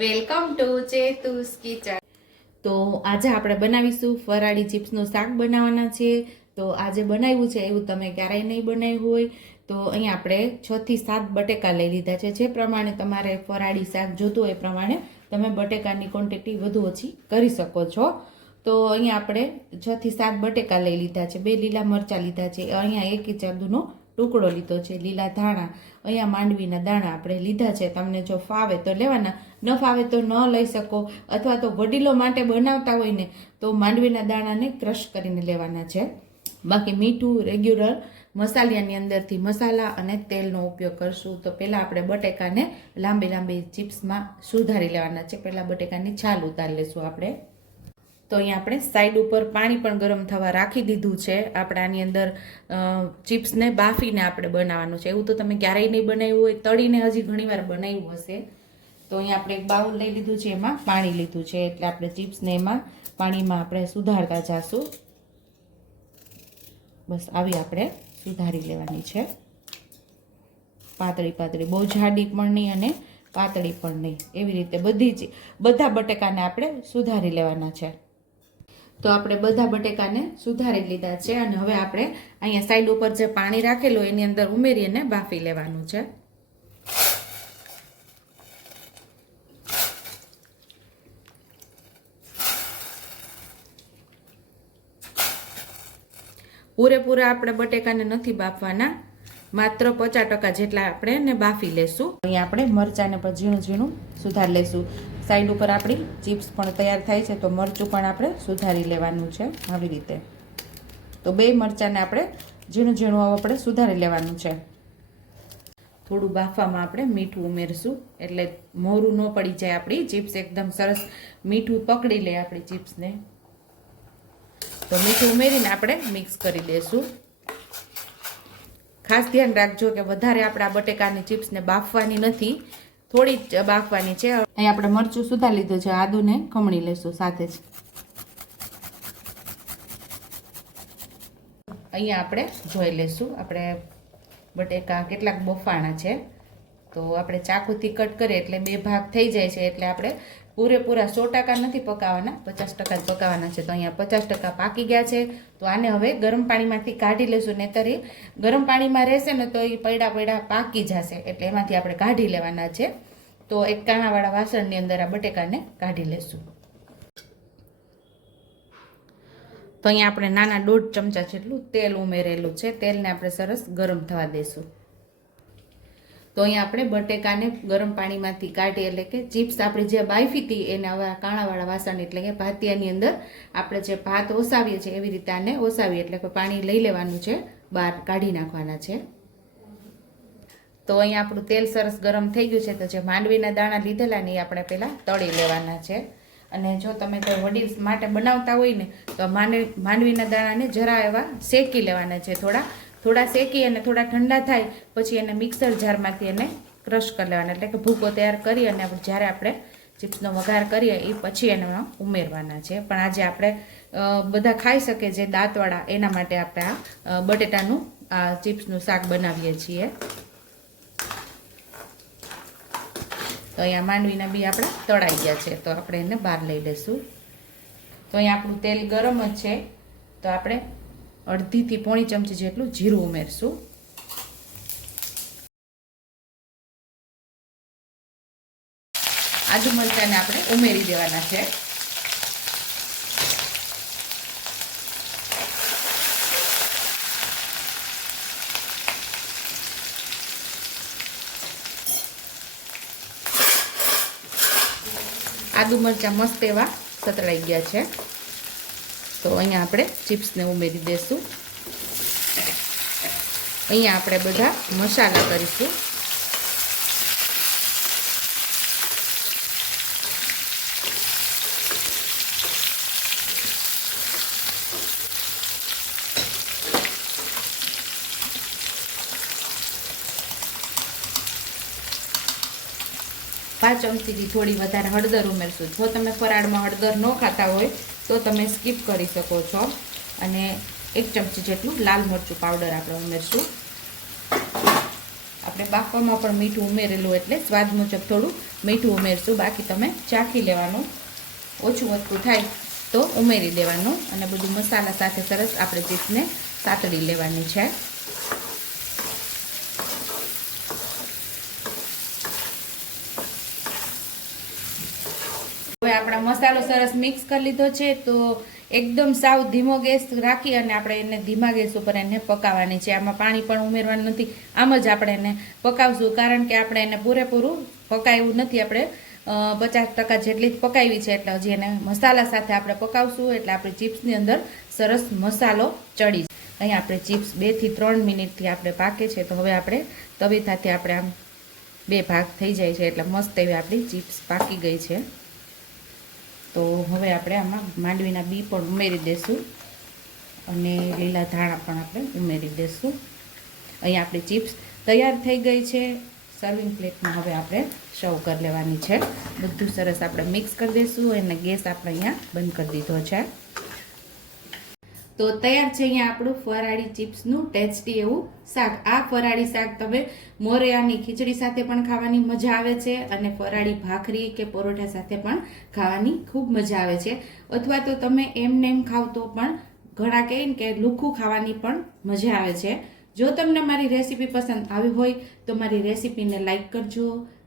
Welcome to ચેતુસ kitchen. તો આજે આપણે બનાવીશું ફરાળી ચિપ્સનું શાક બનાવવાના છે. તો આજે બનાવ્યું છે એવું તમે ક્યારેય નહીં બનાવ્યું હોય. તો અહીંયા આપણે છ થી સાત બટેકા લઈ લીધા છે. જે પ્રમાણે તમારે ફરાળી શાક જોતું હોય એ પ્રમાણે તમે બટેકાની ક્વોન્ટિટી વધુ ઓછી કરી શકો છો. તો અહીંયા આપણે છ થી સાત બટેકા લઈ લીધા છે. બે લીલા મરચાં લીધા છે. અહીંયા એક ચાદુનો ટુકડો લીધો છે. લીલા ધાણા અહીંયા માંડવીના દાણા આપણે લીધા છે, તમને જો ફાવે તો લેવાના, ન ફાવે તો ન લઈ શકો, અથવા તો વડીલો માટે બનાવતા હોય ને, તો માંડવીના દાણાને ક્રશ કરીને લેવાના છે. બાકી મીઠું રેગ્યુલર મસાલિયાની અંદરથી મસાલા અને તેલનો ઉપયોગ કરશું. તો પહેલાં આપણે બટેકાને લાંબી લાંબી ચિપ્સમાં સુધારી લેવાના છે. પહેલાં બટેકાની છાલ ઉતારી લેશું આપણે. તો અહીંયા આપણે સાઈડ ઉપર પાણી પણ ગરમ થવા રાખી દીધું છે. આપણે આની અંદર ચિપ્સને બાફીને આપણે બનાવવાનું છે. એવું તો તમે ક્યારેય નહીં બનાવ્યું હોય, તળીને હજી ઘણીવાર બનાવ્યું હશે. તો અહીંયા આપણે એક બાઉલ લઈ લીધું છે, એમાં પાણી લીધું છે. એટલે આપણે ચિપ્સને એમાં પાણીમાં આપણે સુધારતા જાશું. બસ આવી આપણે સુધારી લેવાની છે. પાતળી પાતળી, બહુ જાડી પણ નહીં અને પાતળી પણ નહીં. એવી રીતે બધી જ, બધા બટેકાને આપણે સુધારી લેવાના છે. તો આપણે બધા બટેકાને સુધારી લીધા છે અને હવે આપણે અહીંયા સાઈડ ઉપર જે પાણી રાખેલું એની અંદર ઉમેરી બાફી લેવાનું છે. પૂરેપૂરા આપણે બટેકાને નથી બાફવાના. માત્ર પચાસ ટકા જેટલા આપણે એને બાફી લેશું. અહીંયા આપણે મરચાંને પણ ઝીણું ઝીણું સુધારી લેશું. સાઈડ ઉપર આપણી ચિપ્સ પણ તૈયાર થાય છે, તો મરચું પણ આપણે સુધારી લેવાનું છે આવી રીતે. તો બે મરચાંને આપણે ઝીણું ઝીણું આપણે સુધારી લેવાનું છે. થોડું બાફવામાં આપણે મીઠું ઉમેરશું, એટલે મોરું ન પડી જાય આપણી ચિપ્સ એકદમ સરસ મીઠું પકડી લે આપણી ચિપ્સને. તો મીઠું ઉમેરીને આપણે મિક્સ કરી દઈશું ખાસ ધ્યાન રાખજો કે વધારે આપણે આ બટેકાની ચિપ્સને બાફવાની નથી થોડી જ બાફવાની છે. અહીં આપણે મરચું સુધા લીધું છે. આદુને ખમણી લેશું સાથે જ. અહીંયા આપણે જોઈ લેશું આપણે બટેકા કેટલાક બફાણા છે. તો આપણે ચાકુથી કટ કરીએ એટલે બે ભાગ થઈ જાય છે. એટલે આપણે પૂરેપૂરા સો ટકા નથી પકાવવાના પચાસ ટકા જ પકાવવાના છે. તો અહીંયા પચાસ ટકા પાકી ગયા છે. તો આને હવે ગરમ પાણીમાંથી કાઢી લેશું, નહીતર એ ગરમ પાણીમાં રહેશે ને તો એ પૈડા પૈડા પાકી જશે. એટલે એમાંથી આપણે કાઢી લેવાના છે. તો એક કાણાવાળા વાસણની અંદર આ બટેકાને કાઢી લેશું. તો અહીંયા આપણે નાના દોઢ ચમચા જેટલું તેલ ઉમેરેલું છે. તેલને આપણે સરસ ગરમ થવા દઈશું તો અહીંયા આપણે બટેકાને ગરમ પાણીમાંથી કાઢી, એટલે કે ચિપ્સ આપણે જે બાફી હતી એને આવા કાણાવાળા વાસણ એટલે કે ભાતિયાની અંદર આપણે જે ભાત ઓસાવીએ છીએ એવી રીતે આને ઓસાવીએ, એટલે કે પાણી લઈ લેવાનું છે, બહાર કાઢી નાખવાના છે. તો અહીંયા આપણું તેલ સરસ ગરમ થઈ ગયું છે, તો જે માંડવીના દાણા લીધેલા ને એ આપણે પહેલાં તળી લેવાના છે. અને જો તમે કોઈ વડીલ માટે બનાવતા હોય ને, તો માંડવી માંડવીના દાણાને જરા એવા શેકી લેવાના છે થોડા. થોડા શેકી અને થોડા ઠંડા થાય, પછી એને મિક્સર જારમાંથી એને ક્રશ કરી લેવાના. એટલે કે ભૂકો તૈયાર કરી અને જ્યારે આપણે ચિપ્સનો વઘાર કરીએ, એ પછી એને ઉમેરવાના છે. પણ આજે આપણે બધા ખાઈ શકે જે દાંતવાળા, એના માટે આપણે આ બટેટાનું, આ ચિપ્સનું શાક બનાવીએ છીએ. તો અહીંયા માંડવીના બી આપણે તળાઈ ગયા છે. તો આપણે એને બહાર લઈ લઈશું. તો અહીંયા આપણું તેલ ગરમ જ છે. તો આપણે અડધીથી પોણી ચમચી જેટલું જીરું ઉમેરશું. આદુ મરચાંને આપણે ઉમેરી દેવાના છે. આદુ મરચાં મસ્ત એવા સતળાઈ ગયા છે. તો અહીંયા આપણે ચિપ્સને ઉમેરી દઈશું અહીંયા આપણે બધા મસાલા કરીશું. પાંચ ચમચીથી થોડી વધારે હળદર ઉમેરશું. જો તમે ફરાળમાં હળદર ન ખાતા હોય, તો તમે સ્કીપ કરી શકો છો. અને એક ચમચી જેટલું લાલ મરચું પાવડર આપણે ઉમેરશું. આપણે બાફવામાં પણ મીઠું ઉમેરેલું એટલે સ્વાદ મુજબ થોડું મીઠું ઉમેરશું. બાકી તમે ચાખી લેવાનું. ઓછું વધતું થાય તો ઉમેરી દેવાનું. અને બધું મસાલા સાથે સરસ આપણે ચીપને સાતડી લેવાની છે. હવે આપણા મસાલો સરસ મિક્સ કરી લીધો છે, તો એકદમ સાવ ધીમો ગેસ રાખી અને આપણે એને ધીમા ગેસ ઉપર એને પકાવવાની છે. આમાં પાણી પણ ઉમેરવાનું નથી. આમ જ આપણે એને પકાવશું. કારણ કે આપણે એને પૂરેપૂરું પકાવ્યું નથી. આપણે પચાસ ટકા જેટલી જ પકાવી છે. એટલે હજી એને મસાલા સાથે આપણે પકાવશું. એટલે આપણી ચિપ્સની અંદર સરસ મસાલો ચડી જાય. અહીંયા આપણે ચિપ્સ બેથી ત્રણ મિનિટથી આપણે પાકે છે. તો હવે આપણે તવીથાથી આપણે આમ બે ભાગ થઈ જાય છે. એટલે મસ્ત એવી આપણી ચિપ્સ પાકી ગઈ છે. તો હવે આપણે આમાં માંડવીના બી પણ ઉમેરી દઈશું અને લીલા ધાણા પણ આપણે ઉમેરી દઈશું અહીંયા આપણી ચિપ્સ તૈયાર થઈ ગઈ છે. સર્વિંગ પ્લેટમાં હવે આપણે સર્વ કરી લેવાની છે. બધું સરસ આપણે મિક્સ કરી દઈશું અને ગેસ આપણે અહીંયા બંધ કરી દીધો છે. તો તૈયાર છે અહીંયા આપણું ફરાળી ચિપ્સનું ટેસ્ટી એવું શાક. આ ફરાળી શાક તમે મોરિયાની ખીચડી સાથે પણ ખાવાની મજા આવે છે અને ફરાળી ભાખરી કે પરોઠા સાથે પણ ખાવાની ખૂબ મજા આવે છે. અથવા તો તમે એમ ખાવ તો પણ ઘણા કહે કે લુખું ખાવાની પણ મજા આવે છે. જો તમને મારી રેસીપી પસંદ આવી હોય તો મારી રેસીપીને લાઇક કરજો